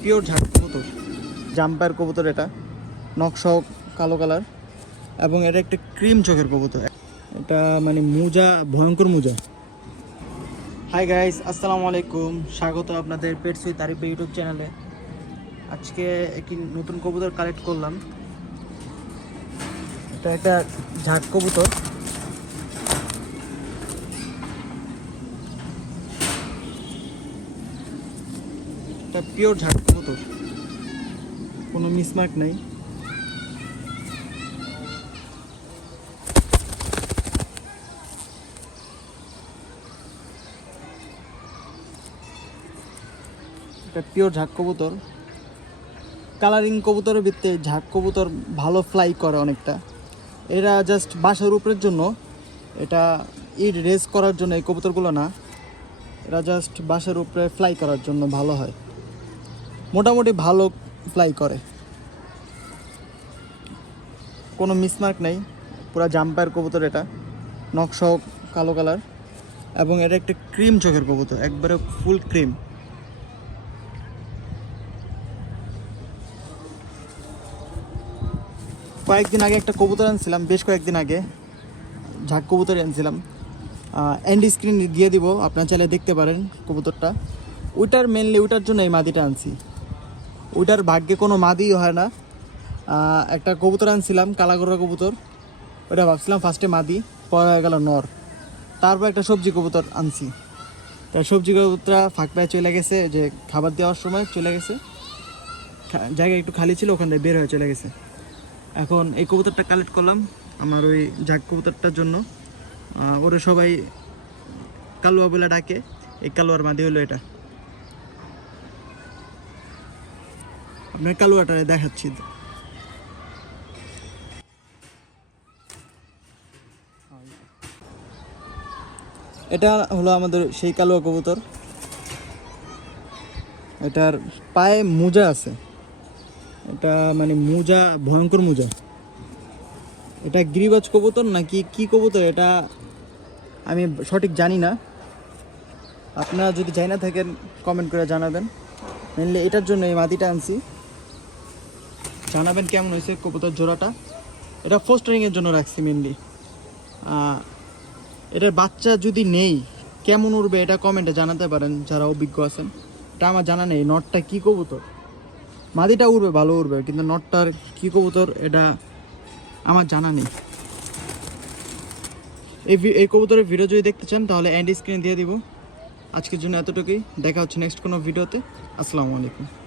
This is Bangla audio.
পিওর ঝাড় কবুতর। জাম্পার কবুতর এটা নকশাও কালো কালার এবং এটা একটা ক্রিম চোখের কবুতর। এটা মানে মুজা ভয়ঙ্কর মুজা। হাই গাইস আসসালামু আলাইকুম। স্বাগত আপনাদের পেট সুই তারিফ ইউটিউব চ্যানেলে আজকে একটি নতুন কবুতর কালেক্ট করলাম। এটা একটা ঝাঁক কবুতর। এটা পিওর ঝাড় কবুতর কোনো মিসমার্ক নাই। এটা পিওর ঝাক কবুতর। কালারিং কবুতরের ভিত্তিতে ঝাক কবুতর ভালো ফ্লাই করে অনেকটা। এরা জাস্ট বাসার উপরের জন্য। এটা ইট রেস করার জন্য এই কবুতরগুলো না। এরা জাস্ট বাসার উপরে ফ্লাই করার জন্য ভালো হয়। মোটামুটি ভালো ফ্লাই করে। কোনো মিসমার্ক নেই, পুরো জাম্পার কবুতর এটা, নকশাও কালো কালার এবং এটা একটা ক্রিম চোখের কবুতর, একবারে ফুল ক্রিম কয়েকদিন আগে একটা কবুতর আনছিলাম, বেশ কয়েকদিন আগে, ঝাঁক কবুতর আনছিলাম। এন্ড স্ক্রিন দিয়ে দিব, আপনার চাইলে দেখতে পারেন কবুতরটা। ওইটার মেনলি ওইটার জন্য এই মাদিটা আনছি। ওইটার ভাগ্যে কোনো মাদিই হয় না। একটা কবুতর আনছিলাম কালাগোরা কবুতর। ওটা ভাবছিলাম ফার্স্টে মাদি, পরে হয়ে গেল নর। তারপর একটা সবজি কবুতর আনছি। তা সবজি কবুতরটা ফাঁক পায়ে চলে গেছে, যে খাবার দেওয়ার সময় চলে গেছে। জায়গা একটু খালি ছিল, ওখান থেকে বের হয়ে চলে গেছে। এখন এই কবুতরটা কালেক্ট করলাম, আমার ওই জাগ কবুতরটার জন্য। ওরা সবাই কালুয়া বলে ডাকে, এই কালুয়ার মাদি হলো এটা। আপনার কালুয়াটা দেখাচ্ছি। এটা হলো আমাদের সেই কালুয়া কবুতর। এটার পায়ে মোজা আছে। এটা মানে মোজা, ভয়ঙ্কর মোজা। এটা গিরিবাজ কবুতর নাকি কি কবুতর এটা আমি সঠিক জানি না। আপনারা যদি জানি না থাকেন কমেন্ট করে জানাবেন। মেনলি এটার জন্য এই মাদিটা আনছি। জানাবেন কেমন হয়েছে কবুতর জোড়াটা? এটা ফোস্টারিংয়ের জন্য রাখছি মেনলি এটার বাচ্চা যদি নেই, কেমন উড়বে এটা কমেন্টে জানাতে পারেন, যারা অভিজ্ঞ আছেন। এটা আমার জানা নেই, নটটা কি কবুতর? মাদিটা উড়বে, ভালো উড়বে, কিন্তু নটটার কি কবুতর, এটা আমার জানা নেই। এই এই কবুতরের ভিডিও যদি দেখতে চান, তাহলে এন্ড স্ক্রিনে দিয়ে দিব। আজকের জন্য এতটুকুই। দেখা হচ্ছে নেক্সট কোনো ভিডিওতে আসসালামু আলাইকুম।